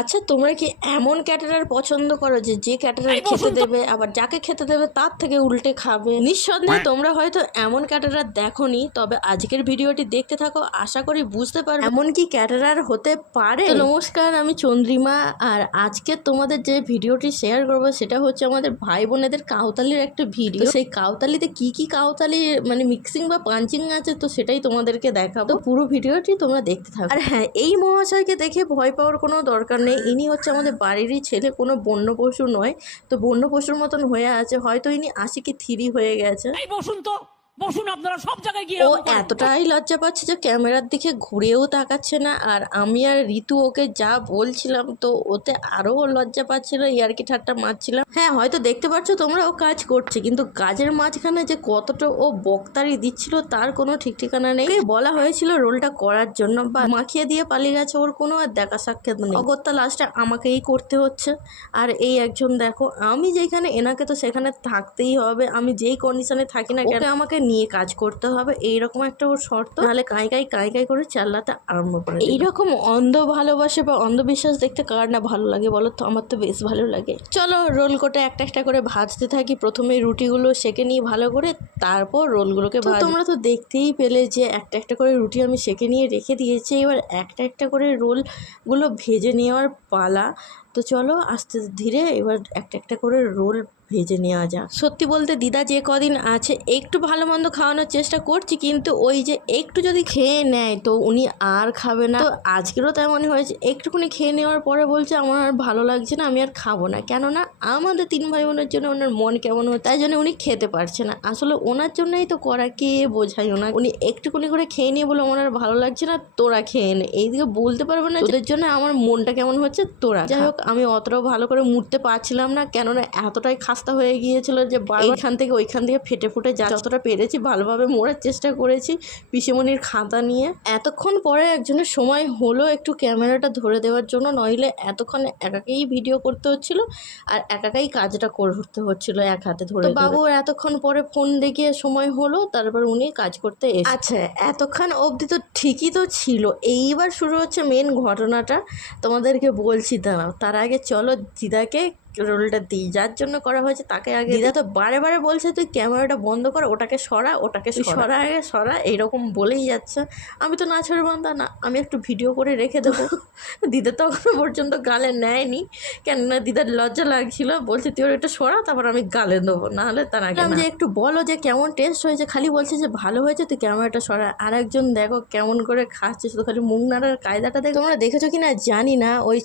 আচ্ছা, তোমরা কি এমন ক্যাটারার পছন্দ করো যে ক্যাটারার খেতে দেবে আবার যাকে খেতে দেবে তার থেকে উল্টে খাবে? নিঃসন্দেহে তোমরা হয়তো এমন ক্যাটারার দেখোনি, তবে আজকের ভিডিওটি দেখতে থাকো, আশা করি বুঝতে পারবে এমন কি ক্যাটারার হতে পারে। তো নমস্কার, আমি চন্দ্রিমা। আর আজকে তোমাদের যে ভিডিওটি শেয়ার করবো সেটা হচ্ছে আমাদের ভাই বোনেদের কাউতালির একটা ভিডিও। সেই কাউতালিতে কি কি কাউতালি মানে মিক্সিং বা পাঞ্চিং আছে, তো সেটাই তোমাদেরকে দেখাবো। তো পুরো ভিডিওটি তোমরা দেখতে থাকো। আর হ্যাঁ, এই মহাশয়কে দেখে ভয় পাওয়ার কোনো দরকার নেই। ইনি হচ্ছে আমাদের বাড়িরই ছেলে, কোনো বন্য পশু নয়। তো বন্য পশুর মতন হয়ে আছে, হয়তো ইনি আশিকি থ্রি হয়ে গেছে। বসুন আপনারা সব জায়গায় গিয়ে ও এতটাই লজ্জা পাচ্ছে যে ক্যামেরার দিকে ঘুরেও তাকাচ্ছে না। আর আমি আর ঋতু ওকে যা বলছিলাম, তো ওতে আরও লজ্জা পাচ্ছিল, ইয়ার্কি ঠাট্টা মারছিলাম। হ্যাঁ, হয়তো দেখতে পাচ্ছ তোমরা ও কাজ করছে, কিন্তু কাজের মাঝখানে যে কতটা ও বক্তারি দিচ্ছিল তার কোনো ঠিক ঠিকানা নেই। বলা হয়েছিল রোলটা করার জন্য, বা মাখিয়ে দিয়ে পালিয়ে গেছে, ওর কোনো আর দেখা সাক্ষাৎ নেই। অগত্যা লাস্টে আমাকেই করতে হচ্ছে। আর এই একজন দেখো, আমি যেখানে এনাকে তো সেখানে থাকতেই হবে। আমি যেই কন্ডিশনে থাকি না কেন, আমাকে নিয়ে কাজ করতে হবে, এইরকম একটা ওর শর্ত। নাহলে কাঁই কাঁই করে চাল্লাতে আরম্ভ করে। এইরকম অন্ধ ভালোবাসে বা অন্ধবিশ্বাস দেখতে কার না ভালো লাগে বলো তো? আমার তো বেশ ভালো লাগে। চলো রোল কোটে একটা একটা করে ভাজতে থাকি। প্রথমে রুটিগুলো সেকে নিয়ে ভালো করে, তারপর রোলগুলোকে ভাজ। তোমরা তো দেখতেই পেলে যে একটা একটা করে রুটি আমি সেকে নিয়ে রেখে দিয়েছি। এবার একটা একটা করে রোলগুলো ভেজে নেওয়ার পালা। তো চলো আস্তে ধীরে এবার একটা একটা করে রোল ভেজে নেওয়া যাক। সত্যি বলতে দিদা যে কদিন আছে একটু ভালো মন্দ খাওয়ানোর চেষ্টা করছি, কিন্তু ওই যে একটু যদি খেয়ে নেয় তো উনি আর খাবে না। তো আজকেরও তেমনই হয়েছে, একটুখানি খেয়ে নেওয়ার পরে বলছে আমার আর ভালো লাগছে না, আমি আর খাবো না। কেননা আমাদের তিন ভাই বোনের জন্য ওনার মন কেমন হয়, তাই জন্য উনি খেতে পারছে না। আসলে ওনার জন্যই তো করা, কে বোঝাই ওনা। উনি একটুখানি করে খেয়ে নিয়ে বলে আমার আর ভালো লাগছে না, তোরা খেয়ে নে। এইদিকে বলতে পারবে না ওদের জন্য আমার মনটা কেমন হচ্ছে, তোরা। যাই হোক, আমি অতটাও ভালো করে মুড়তে পারছিলাম না, কেননা এতটাই খাস্তা হয়ে গিয়েছিল যে এইখান থেকে ওইখান থেকে ফেটে ফুটে যতটা পেরেছি ভালোভাবে মোড়ার চেষ্টা করেছি পিসেমণির খাতা নিয়ে। এতক্ষণ পরে একজনের সময় হলো একটু ক্যামেরাটা ধরে দেওয়ার জন্য, নইলে এতক্ষণ একাকেই ভিডিও করতে হচ্ছিল আর একাকাই কাজটা করতে হচ্ছিল এক হাতে ধরে। বাবু এতক্ষণ পরে ফোন দেখিয়ে সময় হলো, তারপর উনি কাজ করতে এসে। আচ্ছা, এতক্ষণ অবধি তো ঠিকই তো ছিল। এইবার শুরু হচ্ছে মেন ঘটনাটা, তোমাদেরকে বলছি। দাঁড়াও, তার আগে চলো দিদাকে রোলটা দিই। যার জন্য করা হয়েছে তাকে আগে। দিদা তো বারে বারে বলছে তুই ক্যামেরাটা বন্ধ কর, ওটাকে সরা, ওটাকে সরা, আগে সরা, এইরকম বলেই যাচ্ছে। আমি তো না ছেড়ে বান্ধা না, আমি একটু ভিডিও করে রেখে দেবো। দিদা তো এখনো পর্যন্ত গালে নেয়নি, কেননা দিদার লজ্জা লাগছিল। বলছে তুই ওর একটু সরা, তারপর আমি গালে দেবো, নাহলে তার আগে যে একটু বলো যে কেমন টেস্ট হয়েছে। খালি বলছে যে ভালো হয়েছে, তুই ক্যামেরাটা সরা। আর একজন দেখো কেমন করে খাচ্ছে, শুধু খালি মুখ নাড়ার কায়দাটা দেখো। তোমরা দেখেছো কিনা জানি না, ওই যে